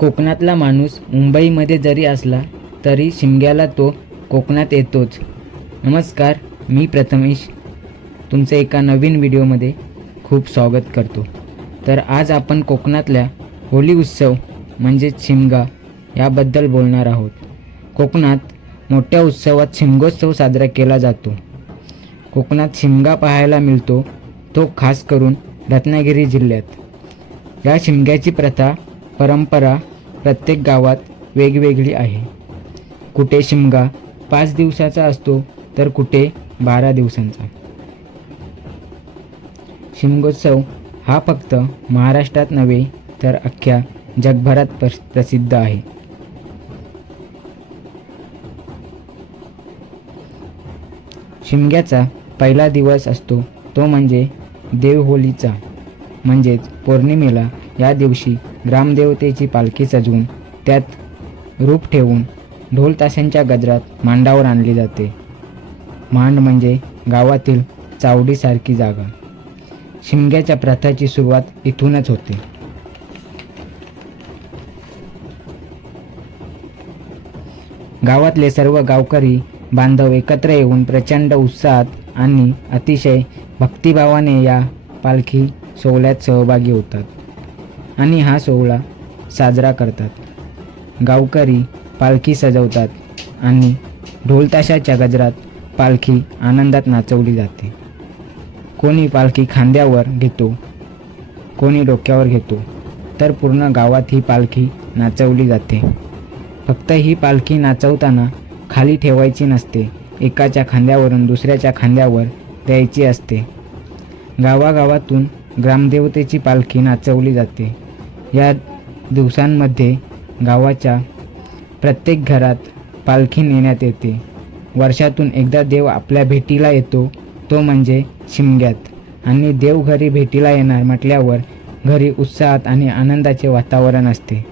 कोकणातला माणूस मुंबईमध्ये जरी असला तरी शिमग्याला तो कोकणात येतोच. नमस्कार मी प्रथमेश. तुमचं एका नवीन व्हिडिओमध्ये खूप स्वागत करतो. तर आज आपण कोकणातल्या होली उत्सव म्हणजेच शिमगा याबद्दल बोलणार आहोत. कोकणात मोठ्या उत्सवात शिमगोत्सव साजरा केला जातो. कोकणात शिमगा पाहायला मिळतो तो खास करून रत्नागिरी जिल्ह्यात. या शिमग्याची प्रथा परंपरा प्रत्येक गावात वेगवेगळी आहे. कुठे शिमगा पाच दिवसाचा असतो तर कुठे बारा दिवसांचा. शिमगोत्सव हा फक्त महाराष्ट्रात नव्हे तर अख्ख्या जगभरात प्रसिद्ध आहे. शिमग्याचा पहिला दिवस असतो तो म्हणजे देवहोलीचा. म्हणजेच पौर्णिमेला या दिवशी ग्रामदेवतेची पालखी सजवून त्यात रूप ठेवून ढोल ताशांच्या गजरात मांडावर आणली जाते. मांड म्हणजे गावातील चावडीसारखी जागा. शिमग्याच्या प्रथाची सुरुवात इथूनच होते. गावातले सर्व गावकरी बांधव एकत्र येऊन प्रचंड उत्साहात आणि अतिशय भक्तिभावाने या पालखी सोहळ्यात सहभागी होतात. आणि हा सोहळा साजरा करतात. गावकरी पालखी सजवतात आणि ढोलताशाच्या गजरात पालखी आनंदात नाचवली जाते. कोणी पालखी खांद्यावर घेतो कोणी डोक्यावर घेतो तर पूर्ण गावात ही पालखी नाचवली जाते. फक्त ही पालखी नाचवताना खाली ठेवायची नसते एकाच्या खांद्यावरून दुसऱ्याच्या खांद्यावर द्यायची असते. गावागावातून ग्रामदेवतेची पालखी नाचवली जाते. या दिवसांमध्ये गावाच्या प्रत्येक घरात पालखी नेण्यात येते. वर्षातून एकदा देव आपल्या भेटीला येतो तो म्हणजे शिमग्यात. आणि देव घरी भेटीला येणार म्हटल्यावर घरी उत्साहात आणि आनंदाचे वातावरण असते.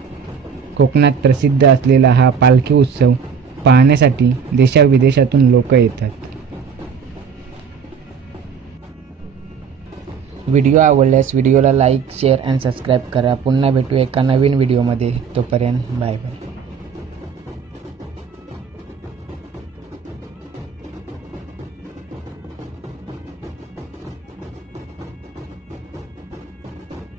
कोकणात प्रसिद्ध असलेला हा पालखी उत्सव पाहण्यासाठी देशाविदेशातून लोक येतात. व्हिडिओ आवडल्यास व्हिडिओला लाईक शेअर अँड सबस्क्राईब करा. पुन्हा भेटू एका नवीन व्हिडिओमध्ये. तोपर्यंत बाय बाय.